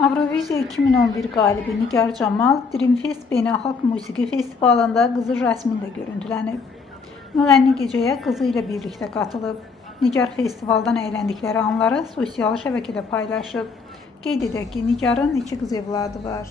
Avroviziya 2011 qalibi Nigar Camal Dreamfest Beynəlxalq Musiqi Festivalında qızı Jasminlə görüntülənib. Müğənni gecəyə qızı ilə birlikdə qatılıb. Nigar festivaldan əyləndikləri anları sosial şəbəkədə paylaşıb. Qeyd edək ki, Nigarın 2 qız evladı var.